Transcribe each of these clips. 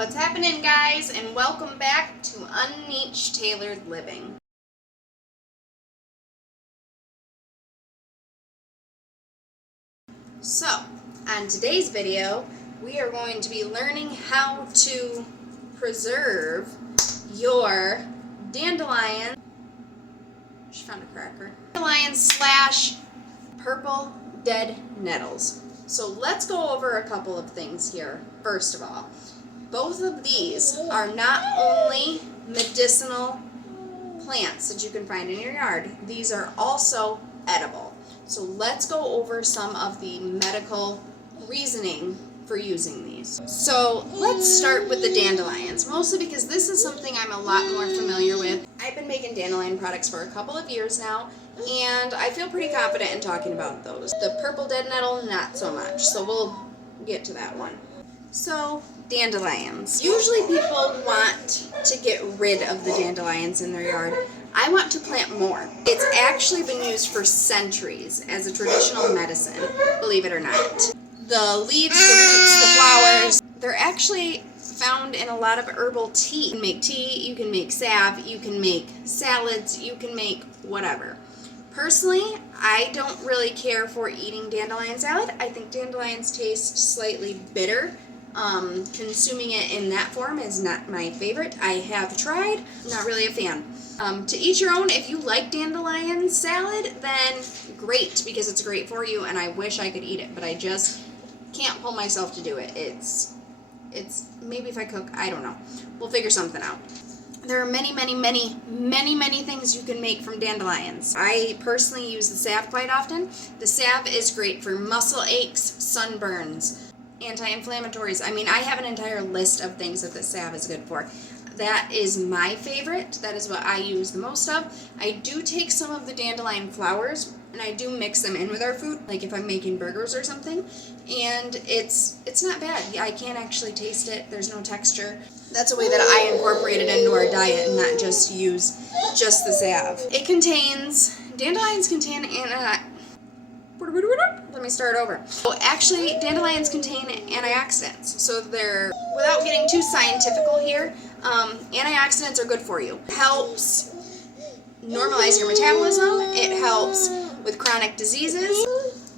What's happening, guys, and welcome back to Unniche Tailored Living. So, on today's video, we are going to be learning how to preserve your dandelion. She found a cracker. Dandelion slash purple dead nettles. So let's go over a couple of things here. First of all, both of these are not only medicinal plants that you can find in your yard, these are also edible. So let's go over some of the medical reasoning for using these. So let's start with the dandelions, mostly because this is something I'm a lot more familiar with. I've been making dandelion products for a couple of years now, and I feel pretty confident in talking about those. The purple dead nettle, not so much, so we'll get to that one. So, dandelions. Usually people want to get rid of the dandelions in their yard. I want to plant more. It's actually been used for centuries as a traditional medicine, believe it or not. The leaves, the roots, the flowers, they're actually found in a lot of herbal tea. You can make tea, you can make salve, you can make salads, you can make whatever. Personally, I don't really care for eating dandelion salad. I think dandelions taste slightly bitter. Consuming it in that form is not my favorite. I have tried, not really a fan. To each your own. If you like dandelion salad, then great, because it's great for you and I wish I could eat it, but I just can't pull myself to do it. It's maybe if I cook, I don't know. We'll figure something out. There are many things you can make from dandelions. I personally use the salve quite often. The salve is great for muscle aches, sunburns, anti-inflammatories. I mean, I have an entire list of things that the salve is good for. That is my favorite. That is what I use the most of. I do take some of the dandelion flowers and I do mix them in with our food, like if I'm making burgers or something, and it's not bad. I can actually taste it. There's no texture. That's a way that I incorporate it into our diet and not just use just the salve. Dandelions contain let me start over. So actually, dandelions contain antioxidants. So they're, without getting too scientifical here, antioxidants are good for you. It helps normalize your metabolism. It helps with chronic diseases.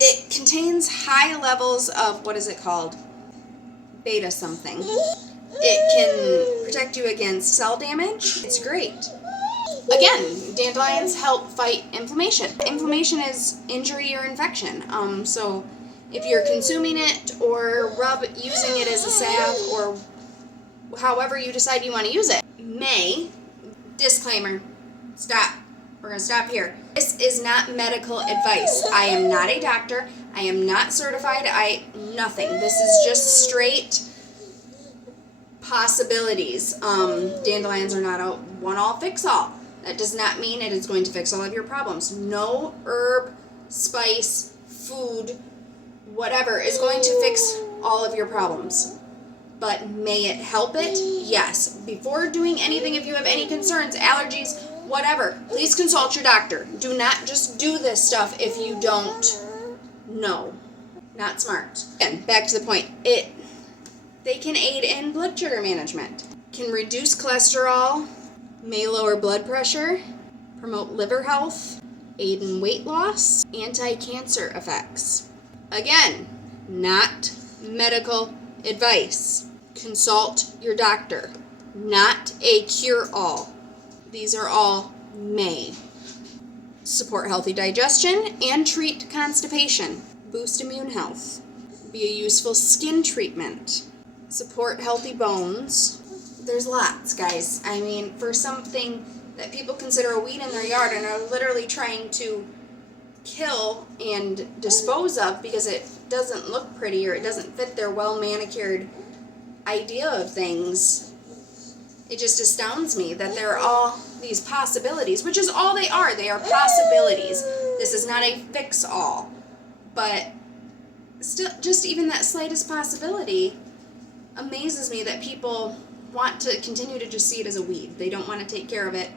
It contains high levels of, what is it called? Beta something. It can protect you against cell damage. It's great. Again, dandelions help fight inflammation. Inflammation is injury or infection. So if you're consuming it or using it as a salve or however you decide you want to use it, disclaimer, stop. We're going to stop here. This is not medical advice. I am not a doctor. I am not certified. Nothing. This is just straight possibilities. Dandelions are not a one-all fix-all. That does not mean it is going to fix all of your problems. No herb, spice, food, whatever is going to fix all of your problems. But may it help it? Yes. Before doing anything, if you have any concerns, allergies, whatever, please consult your doctor. Do not just do this stuff if you don't know. Not smart. Again, back to the point. They can aid in blood sugar management, can reduce cholesterol, may lower blood pressure, promote liver health, aid in weight loss, anti-cancer effects. Again, not medical advice. Consult your doctor. Not a cure-all. These are all may. Support healthy digestion and treat constipation. Boost immune health. Be a useful skin treatment. Support healthy bones. There's lots, guys. I mean, for something that people consider a weed in their yard and are literally trying to kill and dispose of because it doesn't look pretty or it doesn't fit their well-manicured idea of things, it just astounds me that there are all these possibilities, which is all they are. They are possibilities. This is not a fix-all. But still, just even that slightest possibility amazes me that people want to continue to just see it as a weed. They don't want to take care of it.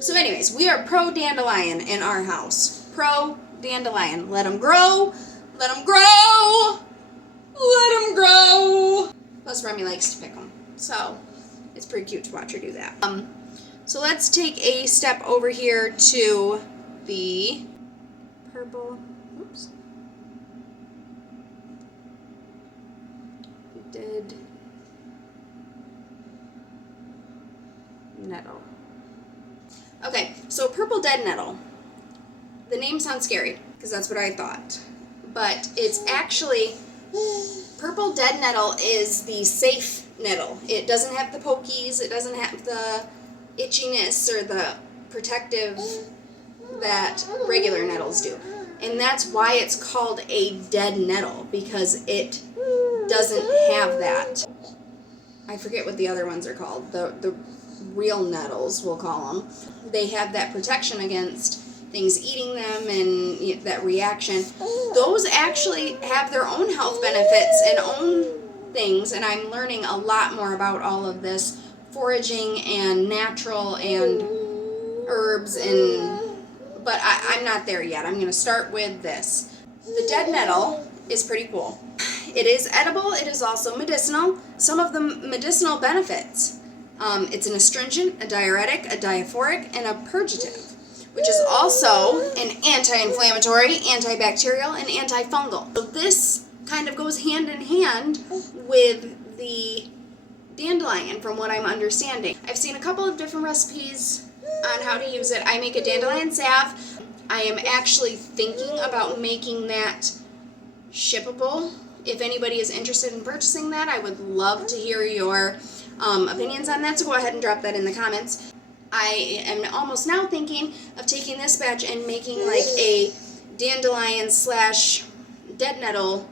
So anyways, we are pro-dandelion in our house. Pro-dandelion. Let them grow. Let them grow. Let them grow. Plus Remy likes to pick them. So it's pretty cute to watch her do that. So let's take a step over here to the purple. Oops. Dead nettle. Okay, so purple dead nettle. The name sounds scary because that's what I thought. But it's actually, purple dead nettle is the safe nettle. It doesn't have the pokies, it doesn't have the itchiness or the protective that regular nettles do. And that's why it's called a dead nettle, because it doesn't have that. I forget what the other ones are called. The real nettles, we'll call them. They have that protection against things eating them and that reaction. Those actually have their own health benefits and own things, and I'm learning a lot more about all of this foraging and natural and herbs, but I'm not there yet. I'm going to start with this. The dead nettle is pretty cool. It is edible. It is also medicinal. Some of the medicinal benefits. It's an astringent, a diuretic, a diaphoric, and a purgative, which is also an anti-inflammatory, antibacterial, and antifungal. So this kind of goes hand in hand with the dandelion, from what I'm understanding. I've seen a couple of different recipes on how to use it. I make a dandelion salve. I am actually thinking about making that shippable. If anybody is interested in purchasing that, I would love to hear your opinions on that, so go ahead and drop that in the comments. I am almost now thinking of taking this batch and making like a dandelion / dead nettle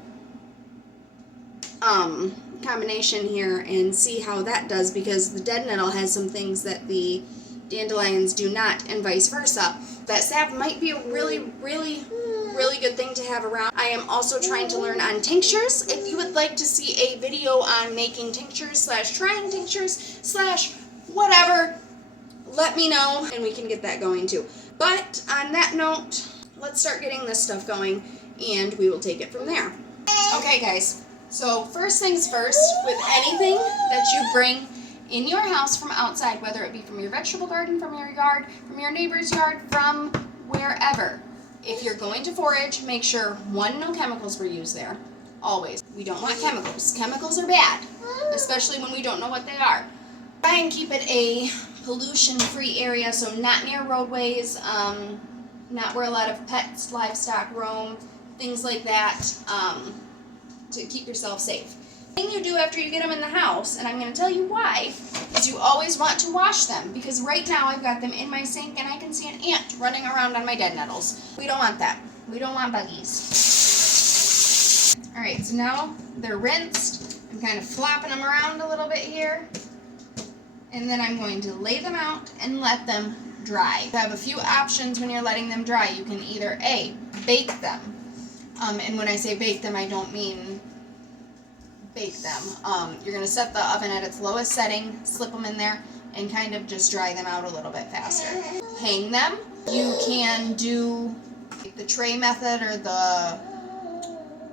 combination here and see how that does, because the dead nettle has some things that the dandelions do not, and vice versa. That salve might be a really good thing to have around. I am also trying to learn on tinctures. If you would like to see a video on making tinctures / trying tinctures / whatever, let me know and we can get that going too. But on that note, let's start getting this stuff going and we will take it from there. Okay guys, so first things first, with anything that you bring in your house from outside, whether it be from your vegetable garden, from your yard, from your neighbor's yard, from wherever, if you're going to forage, make sure, one, no chemicals were used there. Always. We don't want chemicals. Chemicals are bad, especially when we don't know what they are. Try and keep it a pollution-free area, so not near roadways, not where a lot of pets, livestock roam, things like that, to keep yourself safe. The thing you do after you get them in the house, and I'm going to tell you why, is you always want to wash them, because right now I've got them in my sink and I can see an ant running around on my dead nettles. We don't want that. We don't want buggies. Alright, so now they're rinsed. I'm kind of flopping them around a little bit here. And then I'm going to lay them out and let them dry. You have a few options when you're letting them dry. You can either A, bake them. And when I say bake them, I don't mean bake them. You're going to set the oven at its lowest setting, slip them in there, and kind of just dry them out a little bit faster. Hang them. You can do the tray method, or the,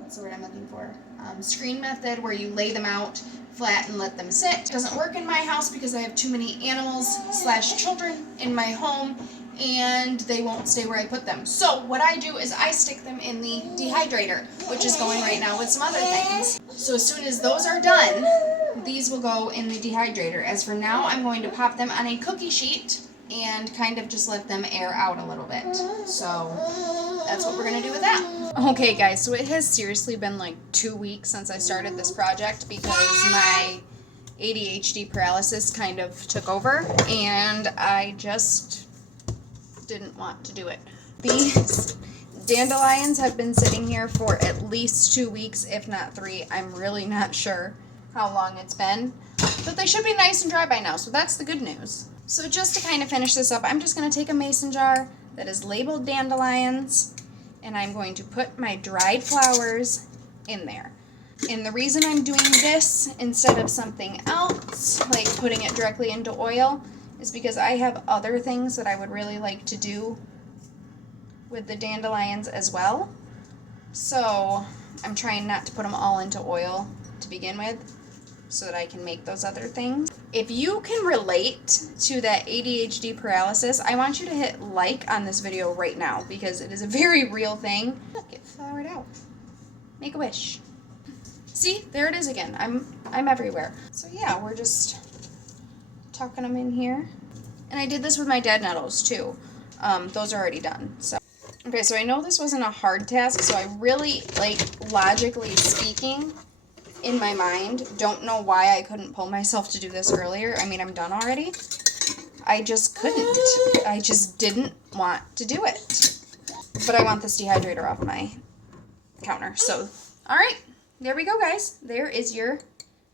what's the word I'm looking for? Screen method, where you lay them out flat and let them sit. It doesn't work in my house because I have too many animals / children in my home, and they won't stay where I put them. So what I do is I stick them in the dehydrator, which is going right now with some other things. So as soon as those are done, these will go in the dehydrator. As for now, I'm going to pop them on a cookie sheet and kind of just let them air out a little bit. So that's what we're going to do with that. Okay guys, so it has seriously been like 2 weeks since I started this project because my ADHD paralysis kind of took over and I just didn't want to do it. These dandelions have been sitting here for at least 2 weeks, if not 3. I'm really not sure how long it's been, but they should be nice and dry by now, so that's the good news. So just to kind of finish this up, I'm just going to take a mason jar that is labeled dandelions, and I'm going to put my dried flowers in there. And the reason I'm doing this instead of something else, like putting it directly into oil, is because I have other things that I would really like to do with the dandelions as well. So I'm trying not to put them all into oil to begin with. so that I can make those other things. If you can relate to that ADHD paralysis, I want you to hit like on this video right now because it is a very real thing. Look, it flowered out. Make a wish. See, there it is again. I'm everywhere. So yeah, we're just tucking them in here. And I did this with my dead nettles too. Those are already done. So okay, so I know this wasn't a hard task, so I really, logically speaking, in my mind, don't know why I couldn't pull myself to do this earlier. I mean, I'm done already. I just couldn't. I just didn't want to do it. But I want this dehydrator off my counter. So, all right, there we go, guys. There is your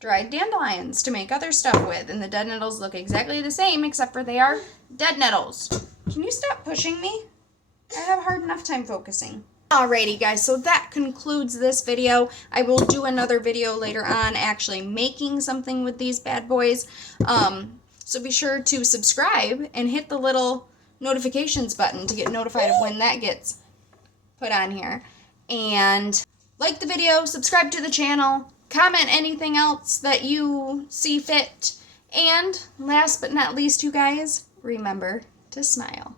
dried dandelions to make other stuff with. And the dead nettles look exactly the same, except for they are dead nettles. Can you stop pushing me? I have a hard enough time focusing. Alrighty guys, so that concludes this video. I will do another video later on actually making something with these bad boys. So be sure to subscribe and hit the little notifications button to get notified of when that gets put on here. And like the video, subscribe to the channel, comment anything else that you see fit. And last but not least, you guys, remember to smile.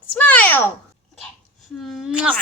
Smile! Okay. Mwah.